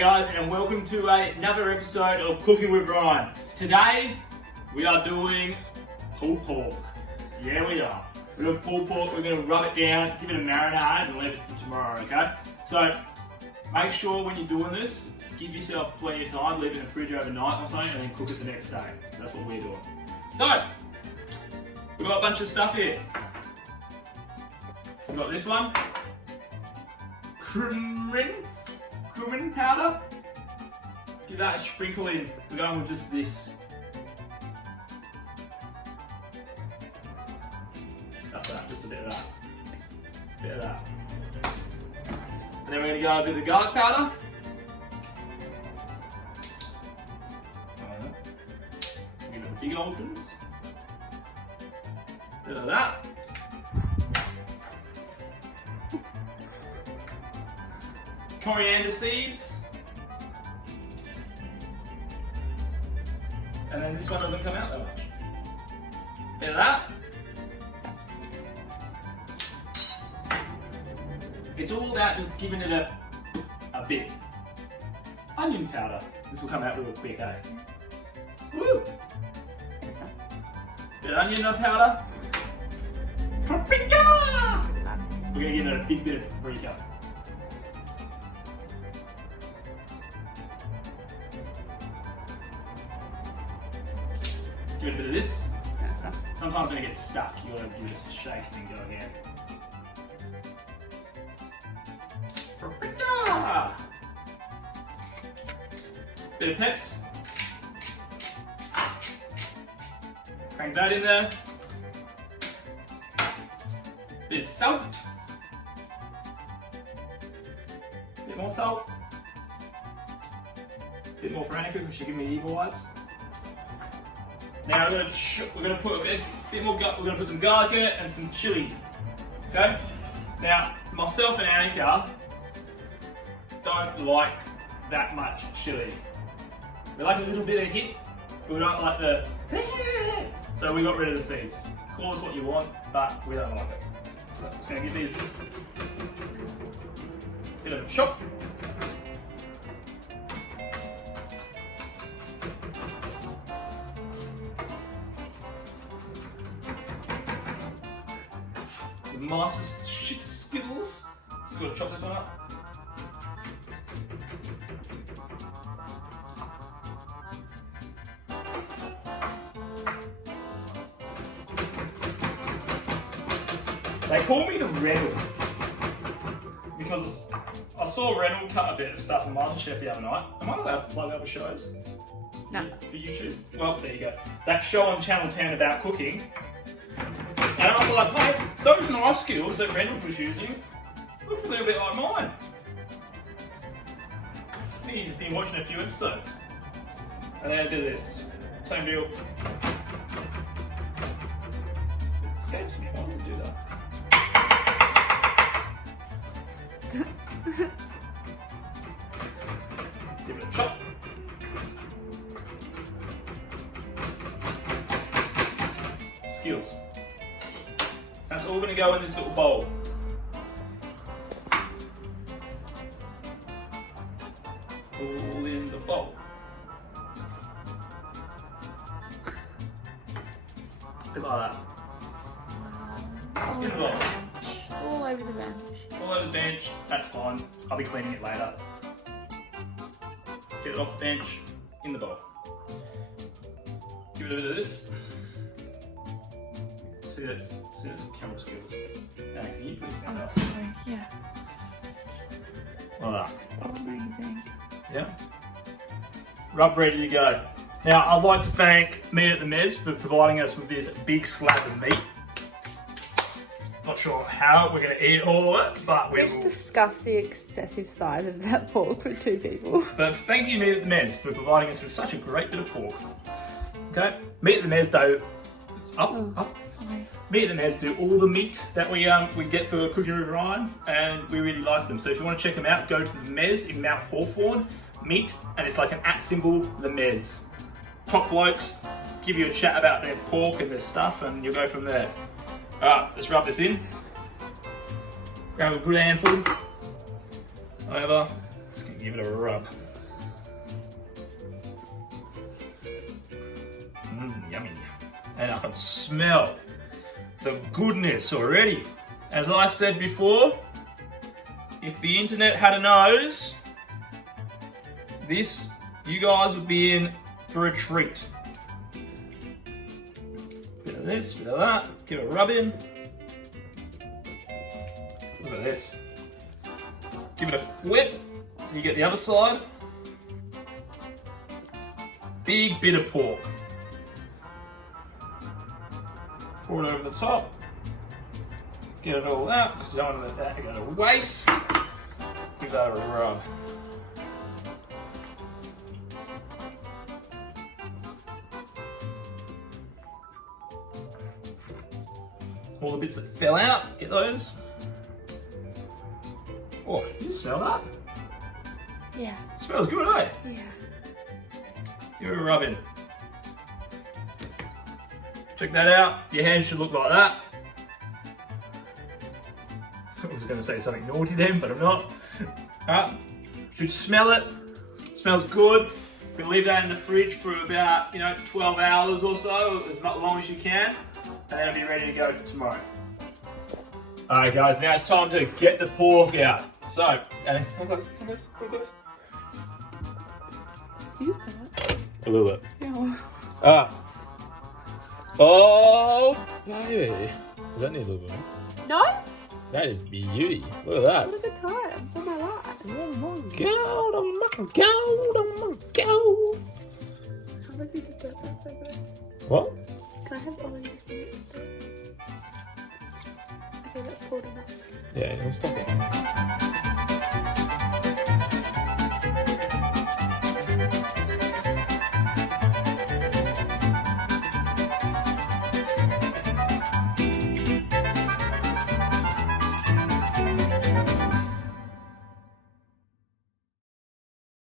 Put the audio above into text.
G'day guys, and welcome to another episode of Cooking with Ryan. Today we are doing pulled pork. Yeah, we are. We're doing pulled pork. We're going to rub it down, give it a marinade, and leave it for tomorrow. Okay. So make sure when you're doing this, give yourself plenty of time. Leave it in the fridge overnight or something, and then cook it the next day. That's what we're doing. So we've got a bunch of stuff here. We've got this one. Cumin powder. Give that a sprinkle in. We're going with just this. That's that, just a bit of that. Bit of that. And then we're going to go a bit of garlic powder. Give it a big old piece. Bit of that. Coriander seeds, and then this one doesn't come out that much. Bit of that. It's all about just giving it a bit. Onion powder. This will come out real quick, eh? Woo! Bit of onion powder. Paprika! We're gonna give it a big bit of paprika. Give it a bit of this. Sometimes when it gets stuck, you want to give it a shake and then go again. Paprika! Bit of peps. Crank that in there. Bit of salt. Bit more salt. Bit more for Annika because she gave me the evil eyes. Now we're going to put a bit more. We're going to put some garlic in it and some chili. Okay. Now myself and Annika don't like that much chili. We like a little bit of hit, but we don't like the. So we got rid of the seeds. Call us what you want, but we don't like it. So I'm just going to give these a bit of a chop. Master shit Skittles. Just gotta chop this one up. They call me the Reynolds because I saw Reynolds cut a bit of stuff on MasterChef the other night. Am I allowed to plug other shows? No. For YouTube? Well, there you go. That show on Channel 10 about cooking. And I was like, mate, those knife skills that Reynolds was using look a little bit like mine. I think he's been watching a few episodes. And then I do this. Same deal. It escapes me. Why does it do that? Give it a chop. Skills. That's all going to go in this little bowl. All in the bowl. Bit like that. In the bowl. All over the bench. All over the bench. That's fine. I'll be cleaning it later. Get it off the bench. In the bowl. Give it a bit of this. See that's camera skills. Now can you please stand up? Sorry, yeah. Like that. Amazing. Yeah. Rub ready to go. Now I'd like to thank Meat at the Mez for providing us with this big slab of meat. Not sure how we're going to eat all of it, but we will. Just discuss the excessive size of that pork for two people. But thank you Meat at the Mez for providing us with such a great bit of pork. Okay. Meat at the Mez though, it's up. Meat at the Mez do all the meat that we get for Cooking with Ryan, and we really like them. So if you want to check them out, go to the Mez in Mount Hawthorn, meat, and it's like an @ symbol, the Mez. Top blokes give you a chat about their pork and their stuff, and you'll go from there. Alright, let's rub this in. Grab a good handful. Over. Just gonna give it a rub. Yummy. And I can smell the goodness already. As I said before, if the internet had a nose, you guys would be in for a treat. Bit of this, bit of that, give it a rub in. Look at this. Give it a flip so you get the other side. Big bit of pork. Pour it over the top. Get it all out, because you don't want that to go to waste. Give that a rub. All the bits that fell out, get those. Oh, you smell that? Yeah. It smells good, eh? Yeah. Give it a rub in. Check that out. Your hands should look like that. I was going to say something naughty then, but I'm not. Alright, should smell it. Smells good. You can leave that in the fridge for about 12 hours or so, as long as you can, and then it'll be ready to go for tomorrow. Alright guys, now it's time to get the pork out. So, come close. You smell it. A little bit. Yeah. Oh, baby. Does that need a little bit more? No? That is beauty. Look at What a good time for my life. Oh my god, oh my god. How about you just do it? That's so good. What? Can I have all of you? Okay, that's poured enough. Yeah, it'll stop it.